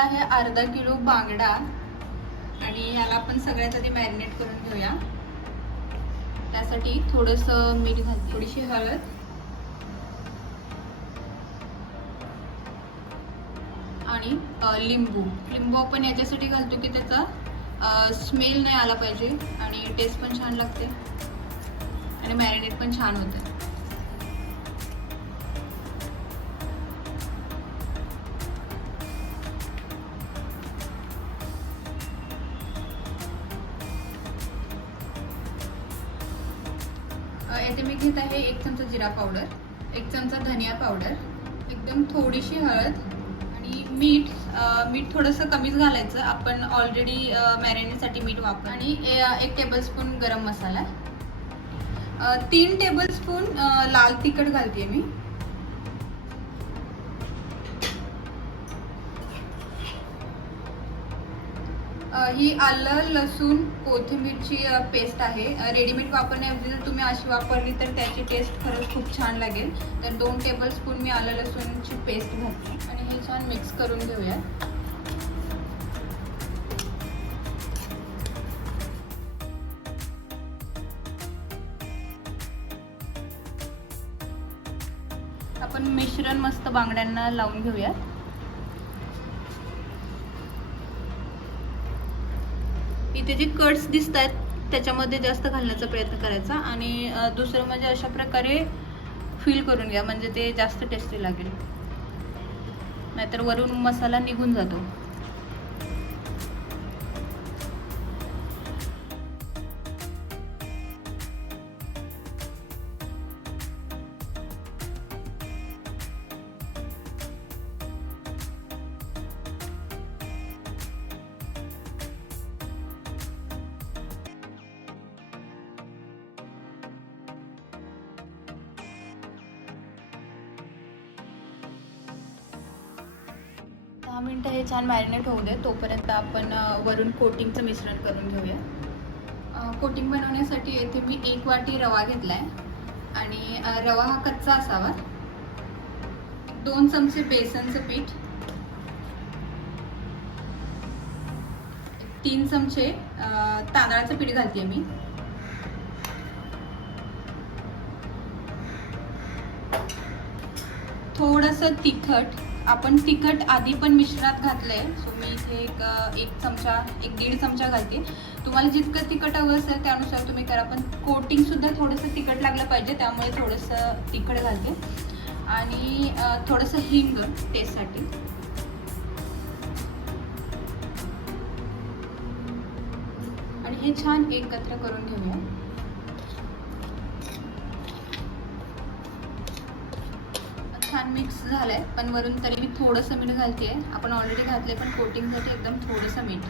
आहे अर्धा किलो बांगडा आणि याला आपण सगळ्यात आधी मॅरिनेट करून घेऊया. त्यासाठी थोडंसं मीठ घालते, थोडीशी हळद आणि लिंबू आपण याच्यासाठी घालतो की त्याचा स्मेल नाही आला पाहिजे आणि टेस्ट पण छान लागते आणि मॅरिनेट पण छान होतं. येथे मी घेत आहे 1 चमचा जिरा पावडर, 1 चमचा धनिया पावडर, एकदम थोडीशी हळद आणि मीठ थोडंसं कमीच घालायचं. आपण ऑलरेडी मॅरिनेटसाठी मीठ वापर आणि 1 टेबलस्पून गरम मसाला, 3 टेबलस्पून लाल तिखट घालते मी. ही आलं लसूण कोथिंबीरची पेस्ट आहे. रेडीमेड वापरण्याऐवजी जर तुम्ही अशी वापरली तर त्याची टेस्ट खरंच खूप छान लागेल. तर 2 टेबलस्पून मी आलं लसूणची पेस्ट घातली आणि हे छान मिक्स करून घेऊया. आपण मिश्रण मस्त बांगड्यांना लावून घेऊया. इथे जे कट्स दिसत आहेत त्याच्यामध्ये जास्त घालण्याचा प्रयत्न करायचा आणि दुसरं म्हणजे अशा प्रकारे फिल करून घ्या, म्हणजे ते जास्त टेस्टी लागेल, नाहीतर वरून मसाला निघून जातो. दहा मिनिटं हे छान मॅरिनेट होऊ दे. तोपर्यंत आपण वरून कोटिंगचं मिश्रण करून घेऊया. कोटिंग बनवण्यासाठी येथे मी 1 वाटी रवा घेतलाय आणि रवा हा कच्चा असावा. 2 चमचे बेसनचं पीठ, 3 चमचे तांदळाचं पीठ घालते मी. थोडंसं तिखट, आपण तिखट आधी पण मिश्रणात घातलंय, सो मी इथे 1-1.5 चमचा घालते. तुम्हाला जितकं तिखट हवं असेल त्यानुसार तुम्ही करा, पण कोटिंग सुद्धा थोडंसं तिखट लागलं पाहिजे, त्यामुळे थोडंसं तिखट घालते आणि थोडंसं हिंग टेस्टसाठी. आणि हे छान एकत्र करून घेऊया. छान मिक्स झालंय, पण वरून तरी मी थोडंसं मीठ घालतेय. आपण ऑलरेडी घातले, पण कोटिंगसाठी एकदम थोडंसं मीठ.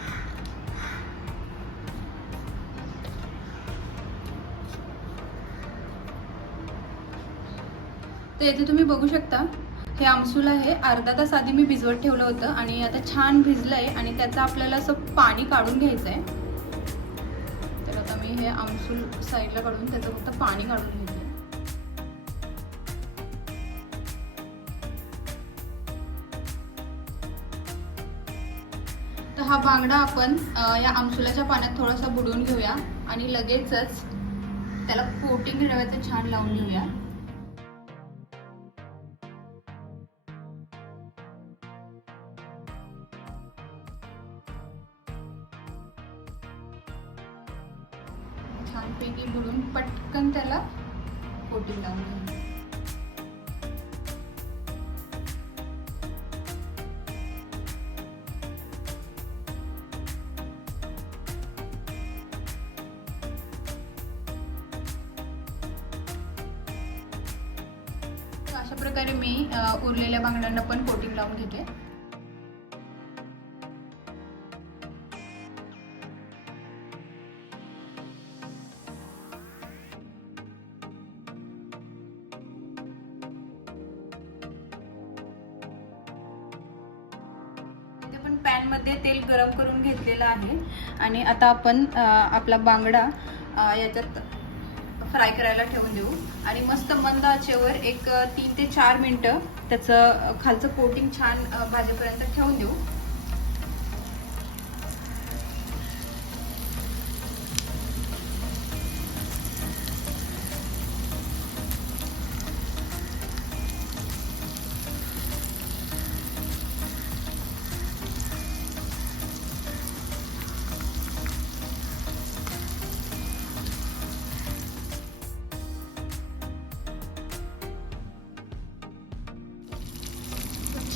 तर इथे तुम्ही बघू शकता हे आमसूल आहे. अर्धा तास आधी मी भिजवत ठेवलं होतं आणि आता छान भिजलंय आणि त्याचं आपल्याला असं पाणी काढून घ्यायचं आहे. तर आता मी हे आमसूल साईडला काढून त्याचं फक्त पाणी काढून घ्यायचं. तर हा बांगडा आपण या आमसुलाच्या पाण्यात थोडासा बुडवून घेऊया आणि लगेचच त्याला कोटिंग रव्याचं छान लावून घेऊया. छानपैकी बुडून पटकन त्याला कोटिंग लावून घेऊया. अशा प्रकारे मी उरलेल्या बांगड्यांना पण कोटिंग लावून घेते. पॅन मध्ये तेल गरम करून घेतलेलं आहे आणि आता आपण आपला बांगडा याच्यात फ्राय करायला ठेवून देऊ आणि मस्त मंद आचेवर एक 3 ते 4 मिनिटं त्याचं खालचं कोटिंग छान भाजीपर्यंत ठेवून देऊ.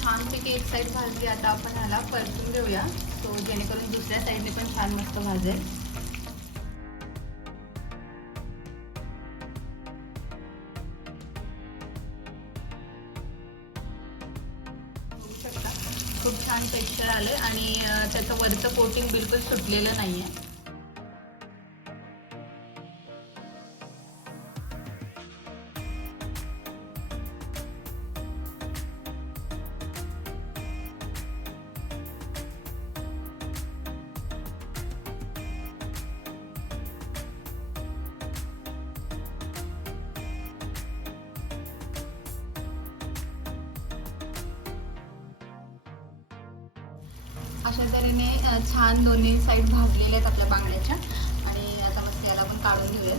छानपैकी एक साईड भाजली. आता आपण ह्याला परतून घेऊया, सो जेणेकरून दुसऱ्या साईडने पण छान मस्त भाजेल. खूप छान टेक्स्चर आलं आणि त्याचं वरचं कोटिंग बिलकुल सुटलेलं नाही आहे. अशा तऱ्हेने छान दोन्ही साईड भाजलेल्या आहेत आपल्या बांगड्याच्या. आणि आता मस्त याला आपण काढून घेऊया.